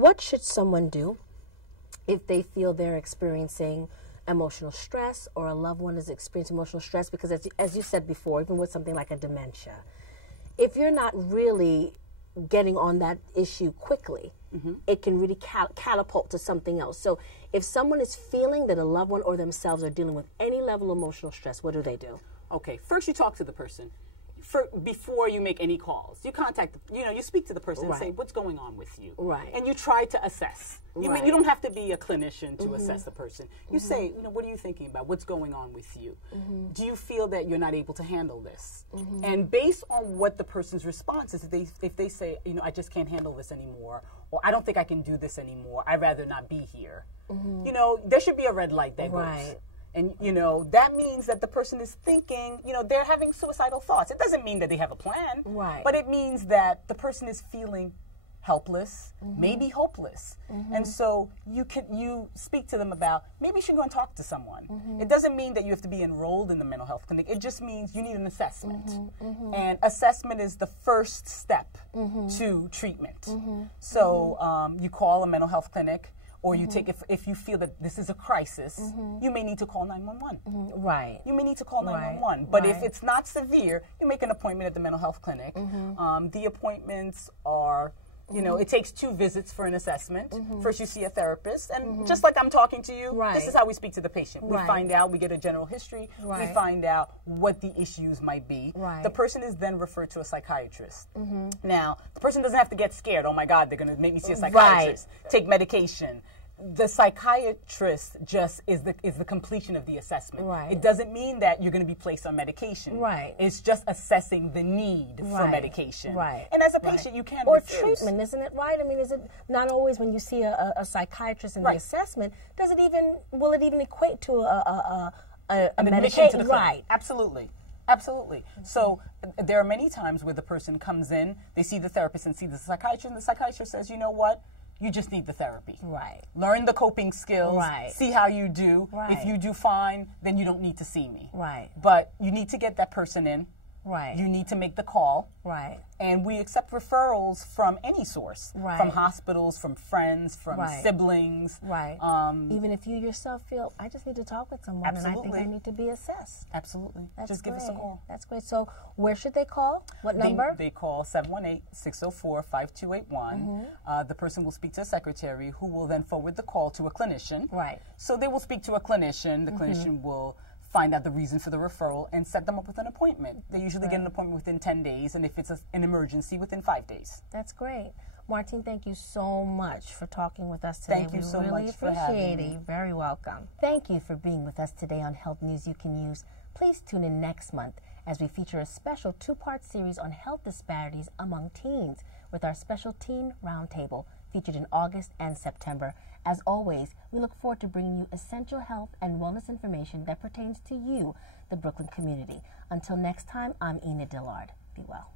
what should someone do if they feel they're experiencing emotional stress, or a loved one is experiencing emotional stress? Because as you said before, even with something like a dementia, if you're not really getting on that issue quickly, it can really catapult to something else. So if someone is feeling that a loved one or themselves are dealing with any level of emotional stress, what do they do? Okay, first you talk to the person. Before you make any calls, you contact, you speak to the person and say, what's going on with you? Right. And you try to assess. You don't have to be a clinician to assess the person. You say, what are you thinking about? What's going on with you? Do you feel that you're not able to handle this? And based on what the person's response is, if they say, I just can't handle this anymore, or I don't think I can do this anymore, I'd rather not be here, there should be a red light that goes. And, that means that the person is thinking, they're having suicidal thoughts. It doesn't mean that they have a plan. Right. But it means that the person is feeling helpless, maybe hopeless. And so you speak to them about, maybe you should go and talk to someone. It doesn't mean that you have to be enrolled in the mental health clinic. It just means you need an assessment. And assessment is the first step to treatment. So you call a mental health clinic, or you take, if you feel that this is a crisis, you may need to call 911. Right. You may need to call 911. But if it's not severe, you make an appointment at the mental health clinic. The appointments are, it takes 2 visits for an assessment. First you see a therapist, and just like I'm talking to you, this is how we speak to the patient. We find out, we get a general history, we find out what the issues might be. The person is then referred to a psychiatrist. Now, the person doesn't have to get scared, oh my God, they're going to make me see a psychiatrist, take medication. The psychiatrist just is the completion of the assessment. It doesn't mean that you're going to be placed on medication. It's just assessing the need for medication. And as a patient, you can't refuse. Or treatment, isn't it right? I mean, is it not always when you see a psychiatrist in the assessment, will it even equate to a admission to the clinic? Absolutely. Absolutely. So there are many times where the person comes in, they see the therapist and see the psychiatrist, and the psychiatrist says, you know what? You just need the therapy. Learn the coping skills. See how you do. If you do fine, then you don't need to see me. But you need to get that person in. You need to make the call. And we accept referrals from any source. From hospitals, from friends, from siblings. Even if you yourself feel, I just need to talk with someone and I think I need to be assessed. Absolutely. Just give us a call. That's great. So where should they call? What number? They call 718-604-5281. The person will speak to a secretary who will then forward the call to a clinician. So they will speak to a clinician. The clinician will find out the reason for the referral and set them up with an appointment. They usually get an appointment within 10 days, and if it's an emergency, within 5 days. That's great. Martine, thank you so much for talking with us today. Thank you so really much for having me. You're very welcome. Thank you for being with us today on Health News You Can Use. Please tune in next month as we feature a special 2-part series on health disparities among teens with our special Teen Roundtable featured in August and September. As always, we look forward to bringing you essential health and wellness information that pertains to you, the Brooklyn community. Until next time, I'm Enid Dillard. Be well.